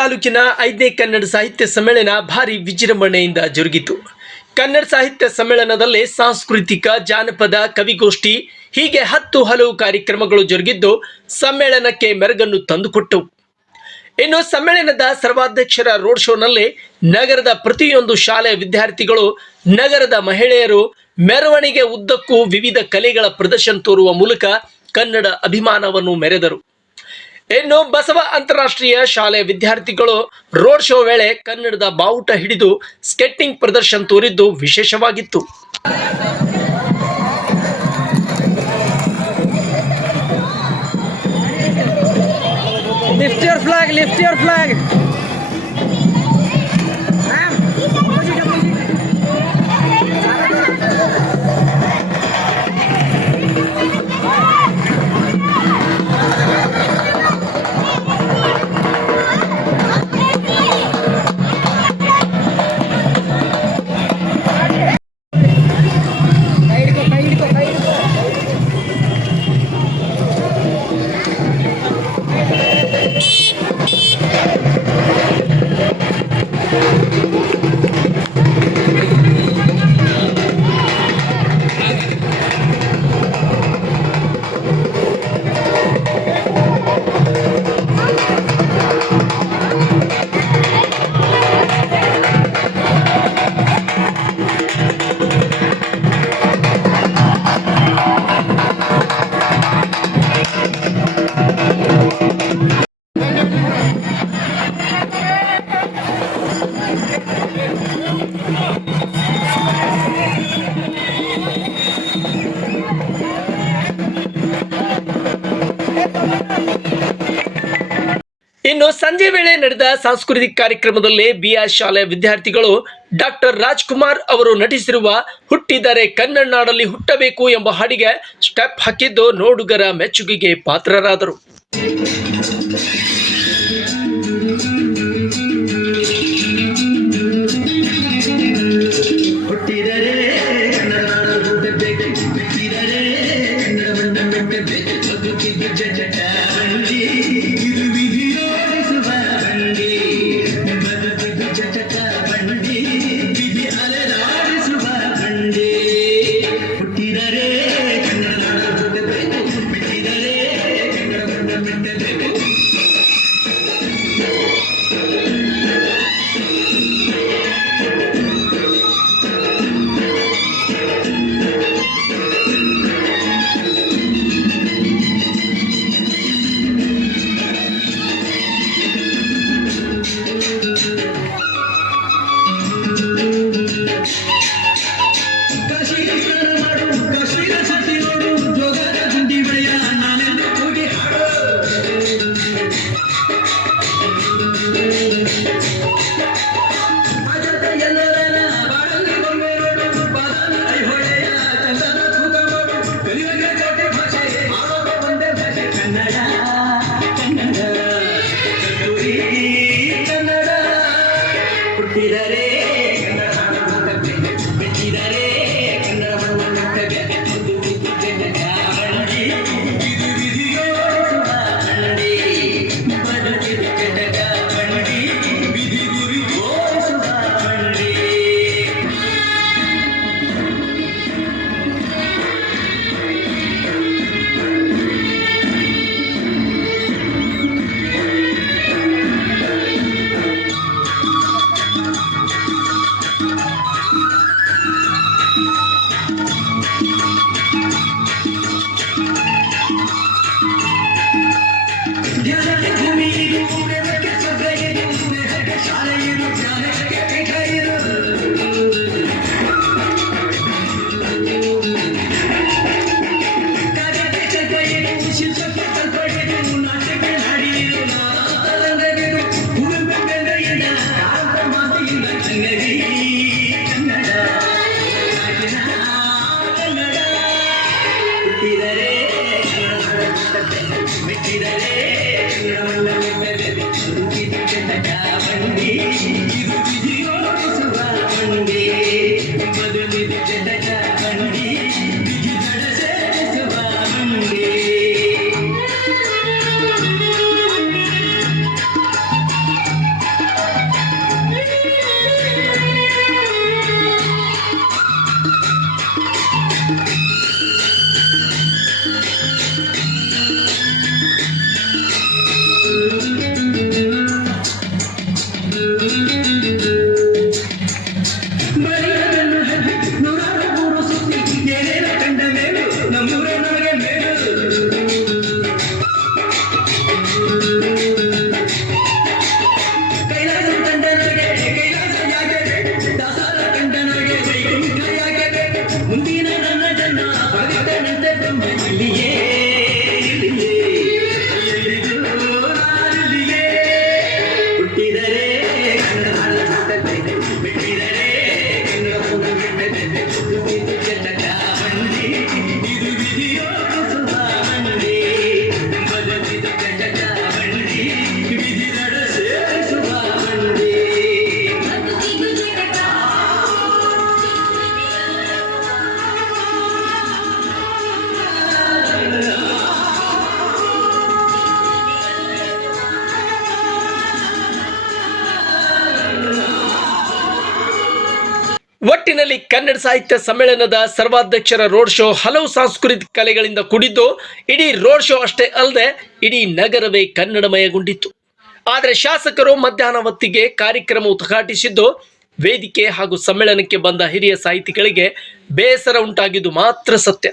ತಾಲೂಕಿನ 5ನೇ ಕನ್ನಡ ಸಾಹಿತ್ಯ ಸಮ್ಮೇಳನ ಭಾರಿ ವಿಜೃಂಭಣೆಯಿಂದ ಜರುಗಿತು. ಕನ್ನಡ ಸಾಹಿತ್ಯ ಸಮ್ಮೇಳನದಲ್ಲಿ ಸಾಂಸ್ಕೃತಿಕ, ಜಾನಪದ, ಕವಿಗೋಷ್ಠಿ ಹೀಗೆ 10 ಹಲವು ಕಾರ್ಯಕ್ರಮಗಳು ಜರುಗಿದ್ದು ಸಮ್ಮೇಳನಕ್ಕೆ ಮೆರುಗನ್ನು ತಂದುಕೊಟ್ಟವು. ಇನ್ನು ಸಮ್ಮೇಳನದ ಸರ್ವಾಧ್ಯಕ್ಷರ ರೋಡ್ ಶೋನಲ್ಲಿ ನಗರದ ಪ್ರತಿಯೊಂದು ಶಾಲೆಯ ವಿದ್ಯಾರ್ಥಿಗಳು, ನಗರದ ಮಹಿಳೆಯರು ಮೆರವಣಿಗೆ ಉದ್ದಕ್ಕೂ ವಿವಿಧ ಕಲೆಗಳ ಪ್ರದರ್ಶನ ತೋರುವ ಮೂಲಕ ಕನ್ನಡ ಅಭಿಮಾನವನ್ನು ಮೆರೆದರು. ಇನ್ನು ಬಸವ ಅಂತಾರಾಷ್ಟ್ರೀಯ ಶಾಲೆಯ ವಿದ್ಯಾರ್ಥಿಗಳು ರೋಡ್ ಶೋ ವೇಳೆ ಕನ್ನಡದ ಬಾವುಟ ಹಿಡಿದು ಸ್ಕೇಟಿಂಗ್ ಪ್ರದರ್ಶನ ತೋರಿದ್ದು ವಿಶೇಷವಾಗಿತ್ತು. Lift your flag, lift your flag. ಇನ್ನು ಸಂಜೆ ವೇಳೆ ನಡೆದ ಸಾಂಸ್ಕೃತಿಕ ಕಾರ್ಯಕ್ರಮದಲ್ಲಿ ಬಿಆರ್ ಶಾಲೆಯ ವಿದ್ಯಾರ್ಥಿಗಳು ಡಾಕ್ಟರ್ ರಾಜ್ಕುಮಾರ್ ಅವರು ನಟಿಸಿರುವ ಹುಟ್ಟಿದರೆ ಕನ್ನಡ ನಾಡಲ್ಲಿ ಹುಟ್ಟಬೇಕು ಎಂಬ ಹಾಡಿಗೆ ಸ್ಟೆಪ್ ಹಾಕಿದ್ದು ನೋಡುಗರ ಮೆಚ್ಚುಗೆಗೆ ಪಾತ್ರರಾದರು. ಒಟ್ಟಿನಲ್ಲಿ ಕನ್ನಡ ಸಾಹಿತ್ಯ ಸಮ್ಮೇಳನದ ಸರ್ವಾಧ್ಯಕ್ಷರ ರೋಡ್ ಶೋ ಹಲವು ಸಾಂಸ್ಕೃತಿಕ ಕಲೆಗಳಿಂದ ಕೂಡಿದ್ದು ಇಡೀ ರೋಡ್ ಶೋ ಅಷ್ಟೇ ಅಲ್ಲದೆ ಇಡೀ ನಗರವೇ ಕನ್ನಡಮಯಗೊಂಡಿತ್ತು. ಆದರೆ ಶಾಸಕರು ಮಧ್ಯಾಹ್ನ ಹೊತ್ತಿಗೆ ಕಾರ್ಯಕ್ರಮ ಉದ್ಘಾಟಿಸಿದ್ದು ವೇದಿಕೆ ಹಾಗೂ ಸಮ್ಮೇಳನಕ್ಕೆ ಬಂದ ಹಿರಿಯ ಸಾಹಿತಿಗಳಿಗೆ ಬೇಸರ ಉಂಟಾಗಿದ್ದು ಮಾತ್ರ ಸತ್ಯ.